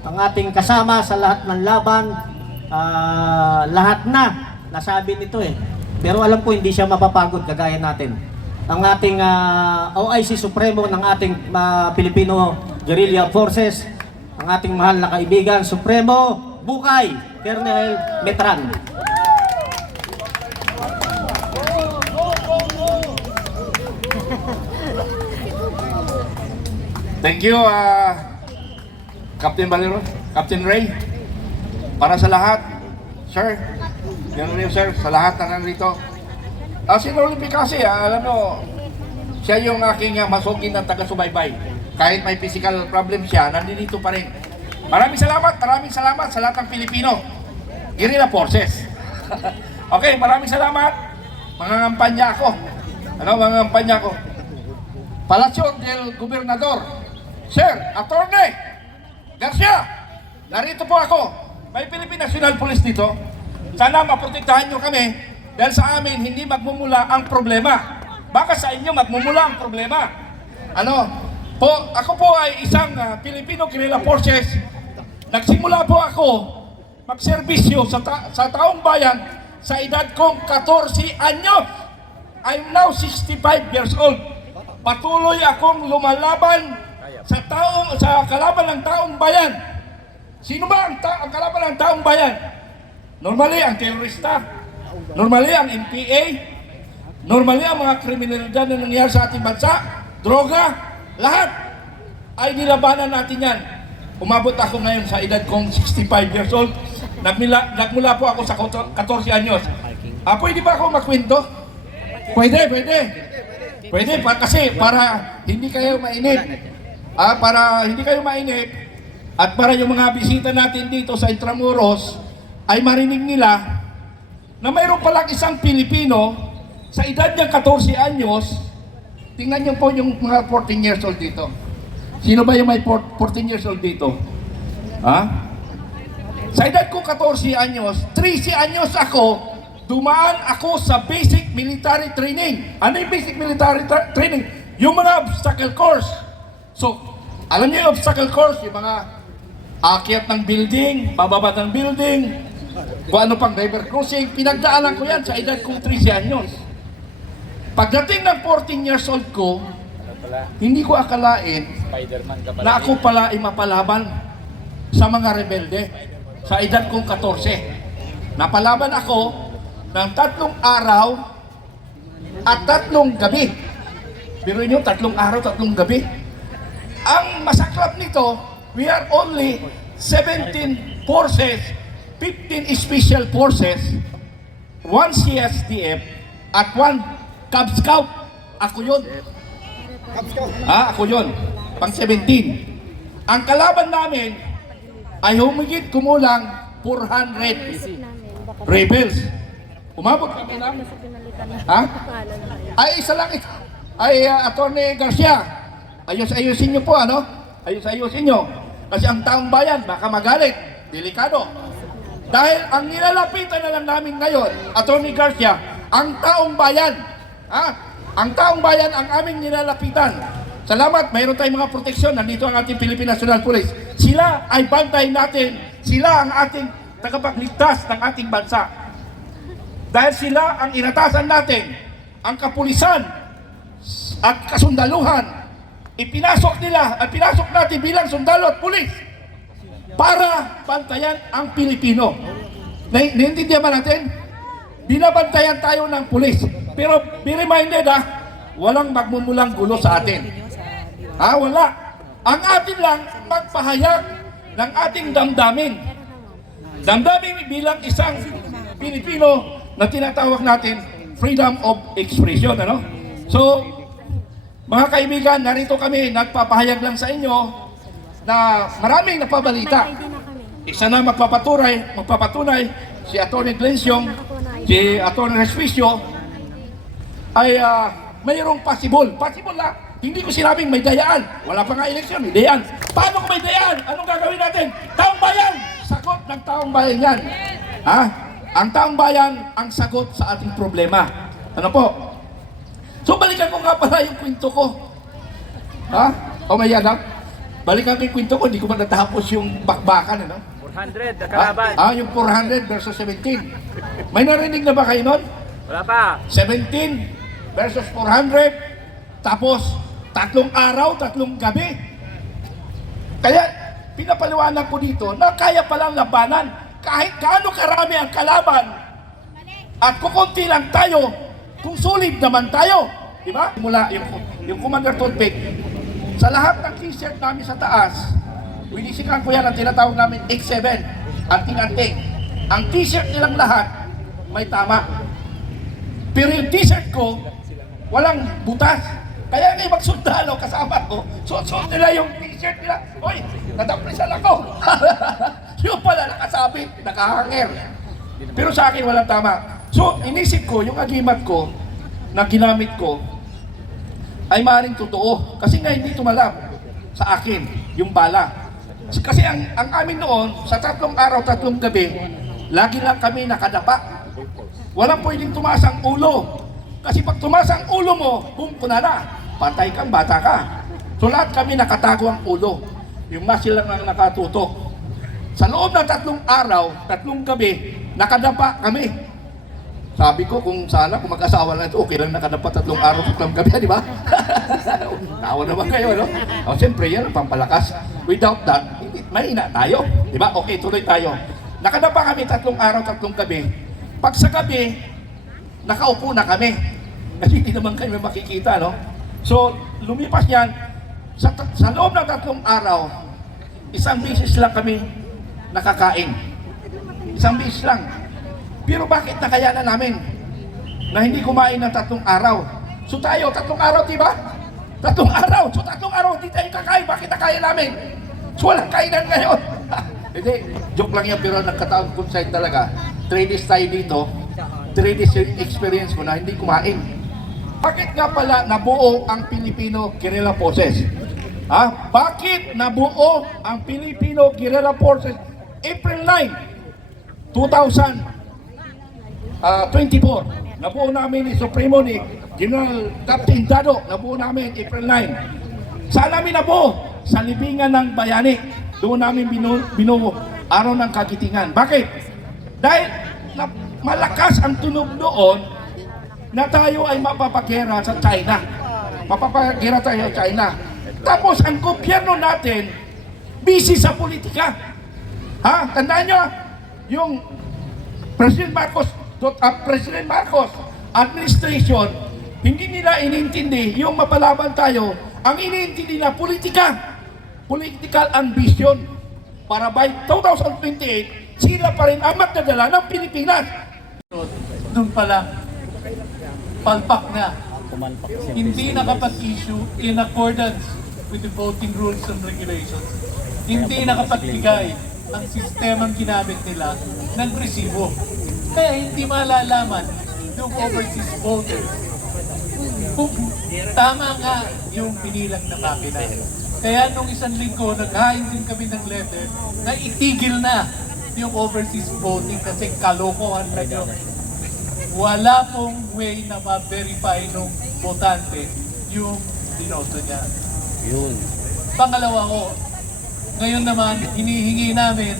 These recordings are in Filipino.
ang ating kasama sa lahat ng laban, lahat na nasabi nito eh. Pero alam ko hindi siya mapapagod kagaya natin. Ang ating OIC Supremo ng ating Filipino Guerrilla Forces, ang ating mahal na kaibigan, Supremo Bukay, Colonel Metran. Thank you, Captain Valero, Captain Ray. Para sa lahat, sir, ganun yun sir, sa lahat na nandito. Si Rolly kasi, alam mo, siya yung aking masugin na taga-subaybay. Kahit may physical problem siya, nandito pa rin. Maraming salamat sa lahat ng Pilipino. Guerrilla Forces. Okay, maraming salamat. Mga ngampanya ako. Mga ngampanya ako. Palacio del Gobernador. Sir, Attorney Garcia, narito po ako. May Philippine National Police dito. Sana maprotektahan nyo kami dahil sa amin hindi magmumula ang problema. Baka sa inyo magmumula ang problema. Ako po ay isang Filipino Guerrilla Forces. Nagsimula po ako magserbisyo sa taong bayan sa edad kong 14 anyos. I'm now 65 years old. Patuloy akong lumalaban sa kalaban ng taong bayan. Sino ba ang kalaban ng taong bayan? Normally ang terorista, normally ang NPA, normally ang mga kriminalidad na nangyayari sa ating bansa, droga, lahat ay nilabanan natin yan. Umabot ako ngayon sa edad kong 65 years old. Nagmula po ako sa 14 anyos. Pwede ba ako magkwento? Pwede. Kasi para hindi kayo mainip. Para hindi kayo mainip at para yung mga bisita natin dito sa Intramuros ay marinig nila na mayroon palang isang Pilipino sa edad niyang 14 anyos. Tingnan niyo po yung mga 14 years old dito. Sino ba yung may 14 years old dito? Sa edad ko 14 anyos, 13 anyos ako, dumaan ako sa basic military training. Ano yung basic military training? Yung mga obstacle course. So, alam niyo yung obstacle course, yung mga akyat ng building, bababa ng building, kung ano pang river crossing, pinagdaanan ko yan sa edad kong 13 anyos. Pagdating ng 14 years old ko, hindi ko akalain na ako pala ay mapalaban sa mga rebelde sa edad kong 14. Napalaban ako ng 3 araw at 3 gabi. Pero inyo, 3 araw, 3 gabi. Ang masaklap nito, we are only 17 forces, 15 special forces, 1 CSDF, at 1 Cub Scout. Ako yun. Ako yun. Pang 17. Ang kalaban namin ay humigit kumulang 400 rebels. Umabot kami lang. Ay, isa lang ito. Ay, Attorney Garcia, ayusin nyo po, ayusin nyo. Kasi ang taong bayan, baka magalit. Delikado. Dahil ang nilalapitan na lang namin ngayon, Attorney Garcia, ang taong bayan. Ang taong bayan ang aming nilalapitan. Salamat, mayroon tayong mga proteksyon. Nandito ang ating Philippine National Police. Sila ay bantay natin. Sila ang ating tagapagligtas ng ating bansa. Dahil sila ang inatasan natin, ang kapulisan at kasundaluhan, ipinasok natin bilang sundalo at pulis para bantayan ang Pilipino. Naiintindihan ba natin? Binabantayan tayo ng pulis. Pero be reminded walang magmumulang gulo sa atin. Wala. Ang atin lang magpahayag ng ating damdamin. Damdamin bilang isang Pilipino na tinatawag natin freedom of expression. So, mga kaibigan, narito kami, nagpapahayag lang sa inyo na maraming napabalita. Isa na magpapatunay si Atty. Glensyong, si Atty. Respicio ay mayroong possible lang. Hindi ko sinabing may dayaan. Wala pa nga eleksyon, may dayaan. Paano kung may dayaan? Anong gagawin natin? Taong bayan! Sagot ng taong bayan yan. Ang taong bayan ang sagot sa ating problema. Ano po? So balikan ko nga pala yung kwento ko. May yan. balikan ko yung kwento ko, hindi ko man natapos yung bakbakan, ano? 400 na kalaban. Yung 400 versus 17. May narinig na ba kayo nun? Wala pa. 17 versus 400, tapos 3 araw, 3 gabi. Kaya pinapaliwanag ko dito na kaya palang labanan kahit gaano karami ang kalaban at kukunti lang tayo kung solid naman tayo. Di ba? Mula yung Commander Toothpick, sa lahat ng t-shirt namin sa taas, winisikan ko yan ang tinatawag namin X7, anting-anting. Ang t-shirt nilang lahat may tama. Pero yung t-shirt ko, walang butas. Kaya yung ibang sundalo kasama ko, suot nila yung t-shirt nila. Hoy, nadaprisan ako. Yung pala nakasabit, nakahanger. Pero sa akin walang tama. So, inisip ko, yung agimat ko, na ginamit ko, ay maaaring totoo. Kasi nga hindi tumalab sa akin, yung bala. Kasi ang amin noon, sa 3 araw, 3 gabi, lagi lang kami nakadapa. Walang pwedeng tumaas ang ulo. Kasi pag tumaas ang ulo mo, boom, kunana, patay kang, bata ka. So lahat kami nakatago ang ulo. Yung muscle lang ang nakatutok. Sa loob ng 3 araw, 3 gabi, nakadapa kami. Sabi ko, kung sana, kung mag-asawa lang ito, okay lang nakadapa 3 araw, 3 gabi, di ba? Tawa naman kayo, no? O, siyempre, yan ang pampalakas. Without that, mahina tayo. Di ba? Okay, tuloy tayo. Nakadapa kami 3 araw, 3 gabi. Pag sa gabi, nakaupo na kami. Kasi hindi naman kayo makikita, no? So, lumipas yan. Sa loob ng 3 araw, 1 beses lang kami nakakain. 1 beses lang. Pero bakit nakayanan namin na hindi kumain ng 3 araw? So tayo, 3 araw, diba? 3 araw. So 3 araw, hindi tayo kakain. Bakit nakaya namin? So walang kainan ngayon. Hindi, joke lang yan, pero nagkataon kung sa'yo talaga. 3 days tayo dito, 3 days yung experience ko na hindi kumain. Bakit nga pala nabuo ang Filipino Guerrilla Forces? Bakit nabuo ang Filipino Guerrilla Forces April 9, 2024? Nabuo namin ni Supremo ni General Captain Dado. Nabuo namin April 9. Saan namin nabuo? Sa libingan ng Bayani. Doon namin binuo araw ng kagitingan. Bakit? Dahil malakas ang tunog doon na tayo ay mapapagera sa China. Mapapagera tayo sa China. Tapos ang gobyerno natin busy sa politika. Tandaan nyo, yung President Marcos administration, hindi nila inintindi yung mapalaban tayo. Ang inintindi na politika, political ambition, para by 2028, sila pa rin ang magdadala ng Pilipinas. Doon pala, palpak na. Hindi nakapag-issue in accordance with the voting rules and regulations. Hindi nakapagbigay ang sistemang ginamit nila ng resibo. Kaya hindi malalaman yung overseas voters kung tama nga yung pinilang na makina. Kaya nung 1 linggo, naghain din kami ng letter na itigil na yung overseas voting kasi kalokohan na yun. Wala pong way na ma-verify nung botante yung dinoto niya. Pangalawa ko, ngayon naman, hinihingi namin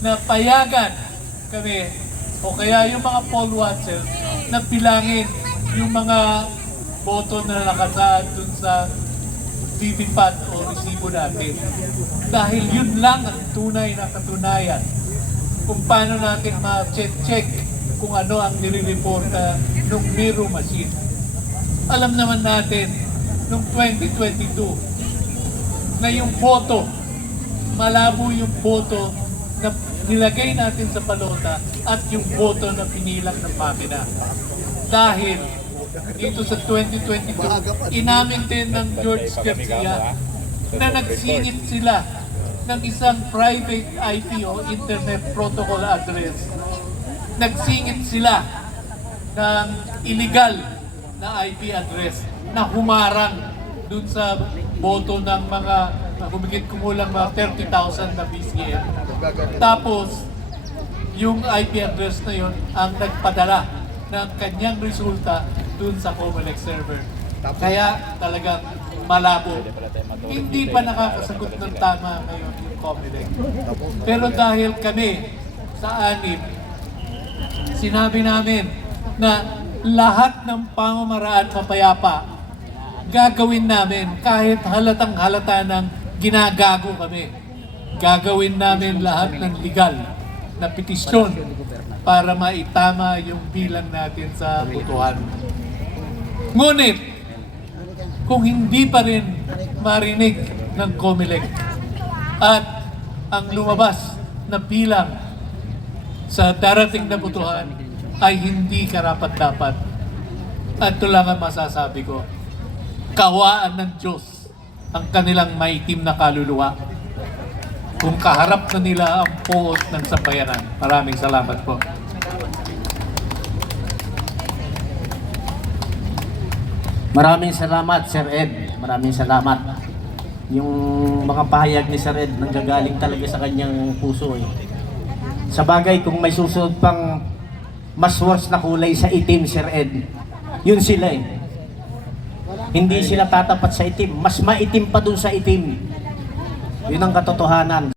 na payagan kami o kaya yung mga poll watchers na bilangin yung mga boto na nakasaad dun sa bibigpat o resibo natin. Dahil yun lang ang tunay na katunayan kung paano natin ma-check kung ano ang nire-reporta ng mirror machine. Alam naman natin, noong 2022, na yung boto, malabo yung boto na nilagay natin sa balota at yung boto na pinilang ng makina. Dahil dito sa 2022, inamin din ng George Garcia na nagsingit sila ng isang private IP o Internet Protocol address. Nagsingit sila ng illegal na IP address na humarang dun sa boto ng mga humigit kumulang mga 30,000 na BCM. Tapos, yung IP address na yun ang nagpadala ng kanyang resulta dun sa Comelec server. Kaya talagang malabo. Hindi pa nakakasagot ng tama ngayon yung COMELEC. Pero dahil kami sa anim, sinabi namin na lahat ng pamamaraan mapayapa gagawin namin kahit halatang halata ng ginagago kami. Gagawin namin lahat ng legal na petisyon para maitama yung bilang natin sa botohan. Ngunit, kung hindi pa rin marinig ng COMELEC at ang lumabas na bilang sa darating na botohan ay hindi karapat-dapat. At ito lang ang masasabi ko. Kawaan ng Diyos ang kanilang maitim na kaluluwa kung kaharap na nila ang puot ng sambayanan. Maraming salamat po. Maraming salamat, Sir Ed. Maraming salamat. Yung mga pahayag ni Sir Ed nanggagaling talaga sa kanyang puso eh. Sa bagay, kung may susunod pang mas worse na kulay sa itim, Sir Ed, yun sila eh. Hindi sila tatapat sa itim. Mas maitim pa dun sa itim. Yun ang katotohanan.